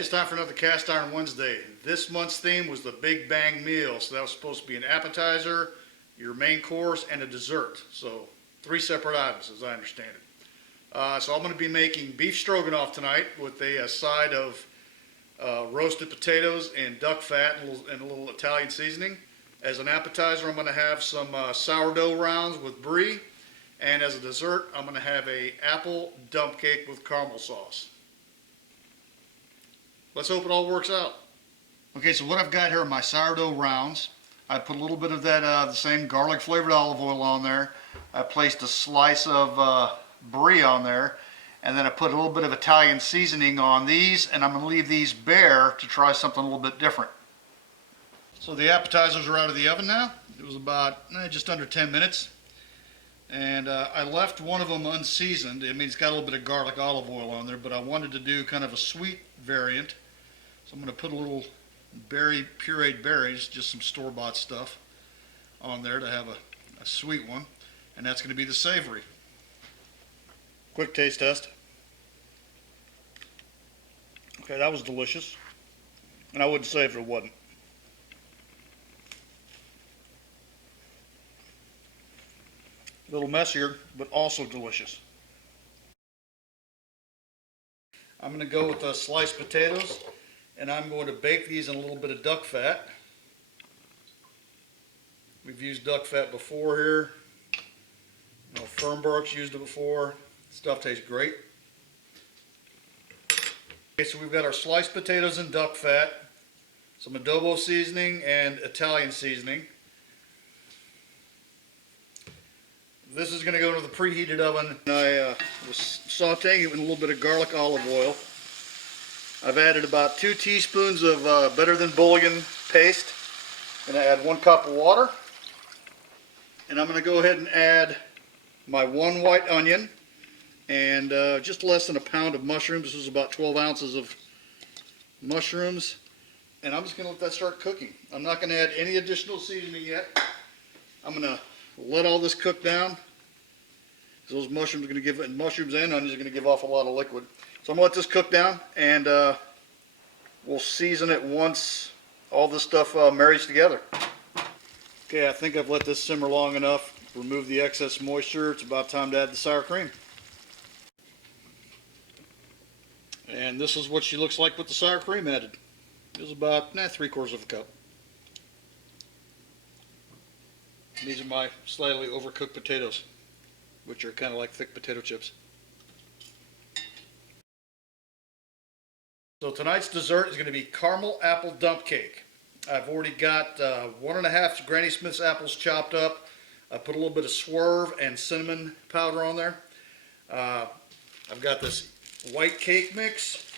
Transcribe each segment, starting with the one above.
It's time for another Cast Iron Wednesday. This month's theme was the Big Bang Meal. So that was supposed to be an appetizer, your main course, and a dessert. So 3 separate items as I understand it. So I'm going to be making beef stroganoff tonight with a side of roasted potatoes and duck fat and a little Italian seasoning. As an appetizer, I'm going to have some sourdough rounds with brie. And as a dessert, I'm going to have a apple dump cake with caramel sauce. Let's hope it all works out. Okay, so what I've got here are my sourdough rounds. I put a little bit of that the same garlic flavored olive oil on there. I placed a slice of brie on there, and then I put a little bit of Italian seasoning on these, and I'm going to leave these bare to try something a little bit different. So the appetizers are out of the oven now. It was about just under 10 minutes. And I left one of them unseasoned. I mean, it's got a little bit of garlic olive oil on there, but I wanted to do kind of a sweet variant. So I'm going to put a little pureed berries, just some store-bought stuff on there to have a sweet one. And that's going to be the savory. Quick taste test. Okay, that was delicious. And I wouldn't say if it wasn't. A little messier, but also delicious. I'm going to go with the sliced potatoes, and I'm going to bake these in a little bit of duck fat. We've used duck fat before here. You know, Fernbrook's used it before. Stuff tastes great. Okay, so we've got our sliced potatoes in duck fat, some adobo seasoning and Italian seasoning. This is going to go into the preheated oven. I was sauteing it with a little bit of garlic olive oil. I've added about 2 teaspoons of Better Than Bouillon paste. I'm going to add 1 cup of water. And I'm going to go ahead and add my 1 white onion and just less than a pound of mushrooms. This is about 12 ounces of mushrooms. And I'm just going to let that start cooking. I'm not going to add any additional seasoning yet. I'm going to let all this cook down. Those mushrooms and onions are going to give off a lot of liquid. So I'm going to let this cook down, and we'll season it once all this stuff marries together. Okay, I think I've let this simmer long enough. Remove the excess moisture. It's about time to add the sour cream. And this is what she looks like with the sour cream added. It was about 3/4 of a cup. These are my slightly overcooked potatoes, which are kind of like thick potato chips. So tonight's dessert is going to be caramel apple dump cake. I've already got 1½ Granny Smith's apples chopped up. I put a little bit of swerve and cinnamon powder on there. I've got this white cake mix.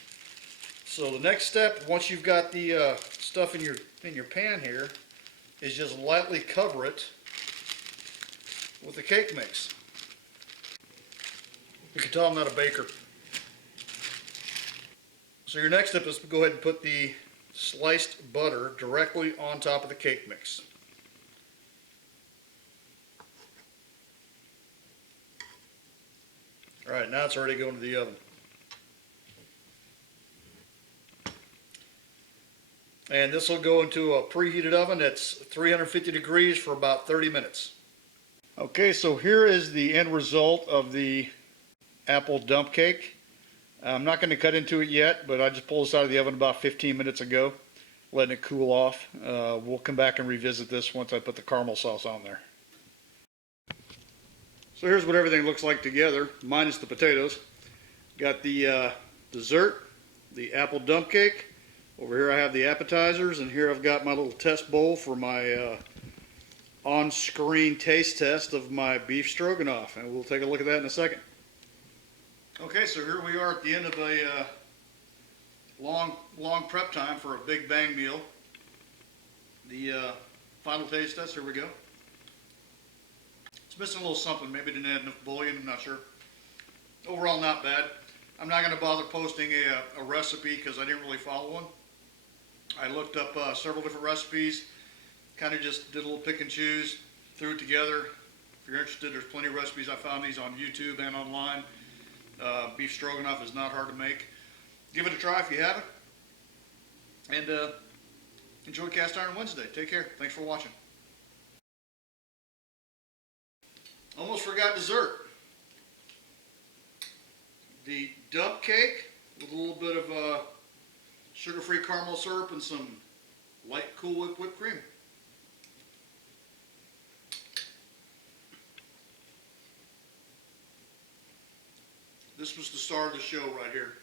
So the next step, once you've got the stuff in your pan here, is just lightly cover it with the cake mix. You can tell I'm not a baker. So your next step is to go ahead and put the sliced butter directly on top of the cake mix. Alright, now it's already going to the oven. And this will go into a preheated oven that's 350 degrees for about 30 minutes. Okay, so here is the end result of the apple dump cake. I'm not going to cut into it yet, but I just pulled this out of the oven about 15 minutes ago, letting it cool off. We'll come back and revisit this once I put the caramel sauce on there. So here's what everything looks like together, minus the potatoes. Got the dessert, the apple dump cake. Over here I have the appetizers, and here I've got my little test bowl for my on-screen taste test of my beef stroganoff, and we'll take a look at that in a second. Okay, so here we are at the end of a long prep time for a Big Bang meal. The final taste test, here we go. It's missing a little something, maybe didn't add enough bouillon, I'm not sure. Overall, not bad. I'm not going to bother posting a recipe because I didn't really follow one. I looked up several different recipes, kind of just did a little pick and choose, threw it together. If you're interested, there's plenty of recipes. I found these on YouTube and online. Beef stroganoff is not hard to make. Give it a try if you haven't. And enjoy Cast Iron Wednesday. Take care. Thanks for watching. Almost forgot dessert. The dump cake with a little bit of sugar-free caramel syrup and some light Cool Whip whipped cream. This was the star of the show right here.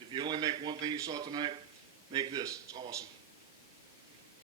If you only make one thing you saw tonight, make this. It's awesome.